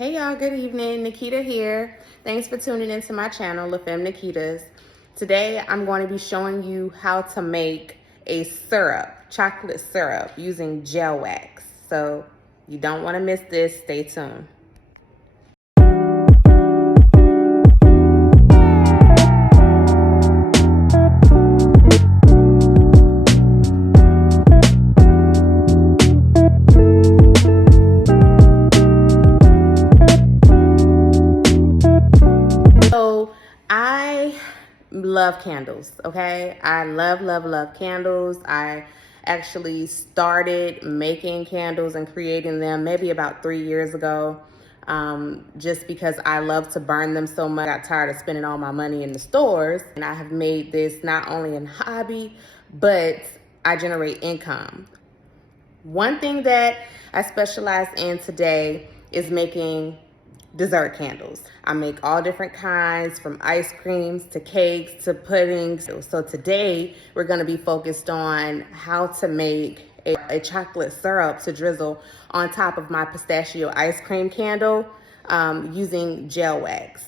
Hey y'all, good evening. Nikita here. Thanks for tuning into my channel, La Femme Nikitas. Today I'm going to be showing you how to make a syrup, chocolate syrup, using gel wax. So you don't want to miss this. Stay tuned. So I love candles, okay? I love candles. I actually started making candles and creating them maybe about 3 years ago, just because I love to burn them so much. I got tired of spending all my money in the stores, and I have made this not only a hobby, but I generate income. One thing that I specialize in today is making dessert candles. I make all different kinds, from ice creams to cakes to puddings. So today we're going to be focused on how to make a chocolate syrup to drizzle on top of my pistachio ice cream candle using gel wax.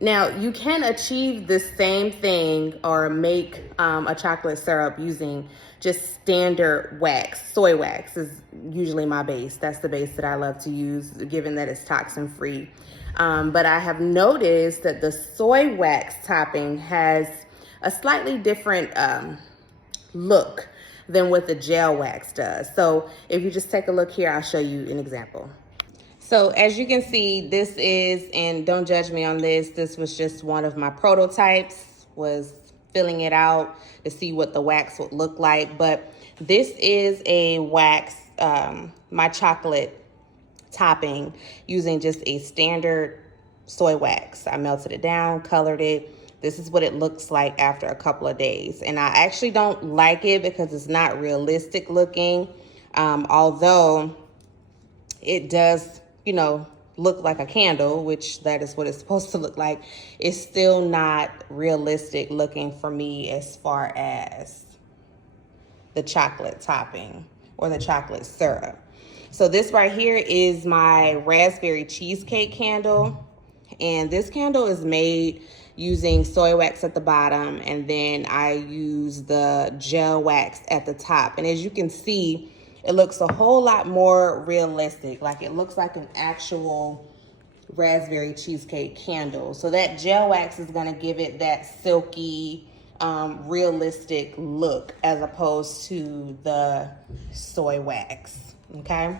Now, you can achieve the same thing or make a chocolate syrup using just standard wax. Soy wax is usually my base. That's the base that I love to use, given that it's toxin free. But I have noticed that the soy wax topping has a slightly different look than what the gel wax does. So if you just take a look here, I'll show you an example. So as you can see, this is, and don't judge me on this was just one of my prototypes, was filling it out to see what the wax would look like. But this is a wax, my chocolate topping, using just a standard soy wax. I melted it down, colored it. This is what it looks like after a couple of days. And I actually don't like it because it's not realistic looking, although it does, look like a candle, which that is what it's supposed to look like. It's still not realistic looking for me as far as the chocolate topping or the chocolate syrup. So this right here is my raspberry cheesecake candle. And this candle is made using soy wax at the bottom, and then I use the gel wax at the top. And as you can see, it looks a whole lot more realistic. Like, it looks like an actual raspberry cheesecake candle. So that gel wax is gonna give it that silky, realistic look as opposed to the soy wax, okay?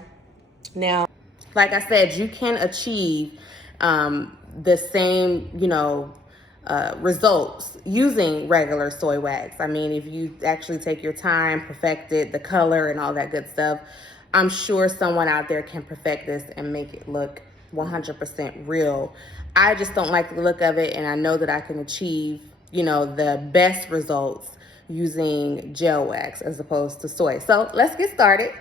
Now, like I said, you can achieve the same, results using regular soy wax. I mean, if you actually take your time, perfect it, the color and all that good stuff, I'm sure someone out there can perfect this and make it look 100% real. I just don't like the look of it, and I know that I can achieve, the best results using gel wax as opposed to soy. So let's get started.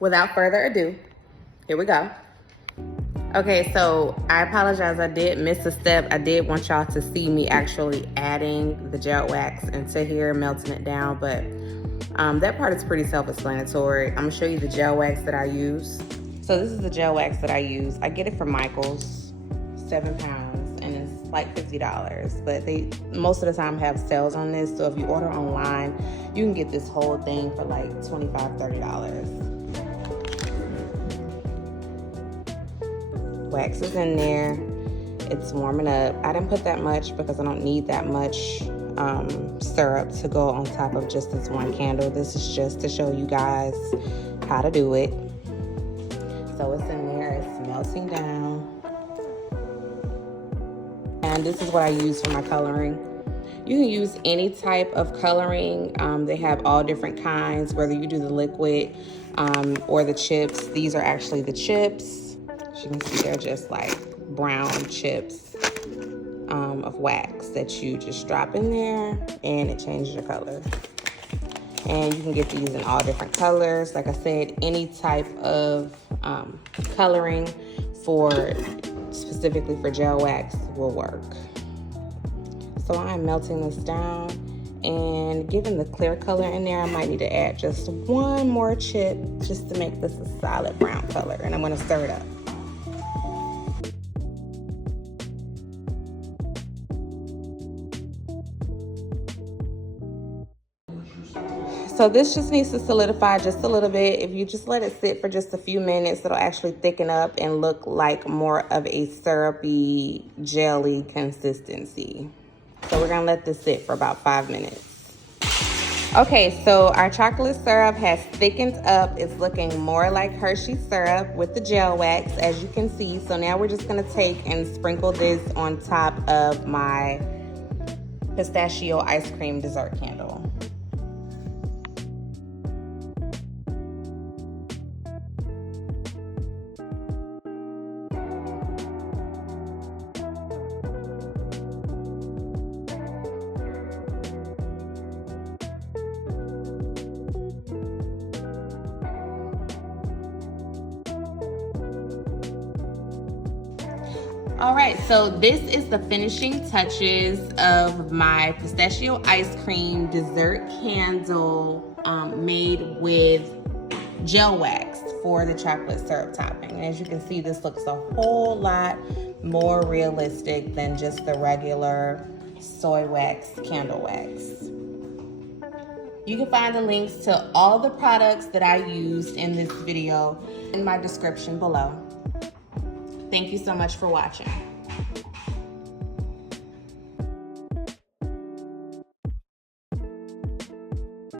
Without further ado, here we go. Okay, so I apologize, I did miss a step. I did want y'all to see me actually adding the gel wax into here, melting it down, but that part is pretty self-explanatory. I'm gonna show you the gel wax that I use. So this is the gel wax that I use. I get it from Michael's, 7 pounds, and it's like $50, but they most of the time have sales on this. So if you order online, you can get this whole thing for like $25, $30. Wax is in there. It's warming up. I didn't put that much because I don't need that much syrup to go on top of just this one candle. This is just to show you guys how to do it. So it's in there, it's melting down. And this is what I use for my coloring. You can use any type of coloring. They have all different kinds, whether you do the liquid or the chips. These are actually the chips. As you can see, they're just like brown chips of wax that you just drop in there, and it changes your color. And you can get these in all different colors. Like I said, any type of coloring specifically for gel wax will work. So I'm melting this down, and given the clear color in there, I might need to add just one more chip just to make this a solid brown color, and I'm gonna stir it up. So this just needs to solidify just a little bit. If you just let it sit for just a few minutes, it'll actually thicken up and look like more of a syrupy jelly consistency. So we're gonna let this sit for about 5 minutes. Okay, so our chocolate syrup has thickened up. It's looking more like Hershey syrup with the gel wax, as you can see. So now we're just gonna take and sprinkle this on top of my pistachio ice cream dessert candle. All right, so this is the finishing touches of my pistachio ice cream dessert candle made with gel wax for the chocolate syrup topping. And as you can see, this looks a whole lot more realistic than just the regular soy wax candle wax. You can find the links to all the products that I used in this video in my description below. Thank you so much for watching.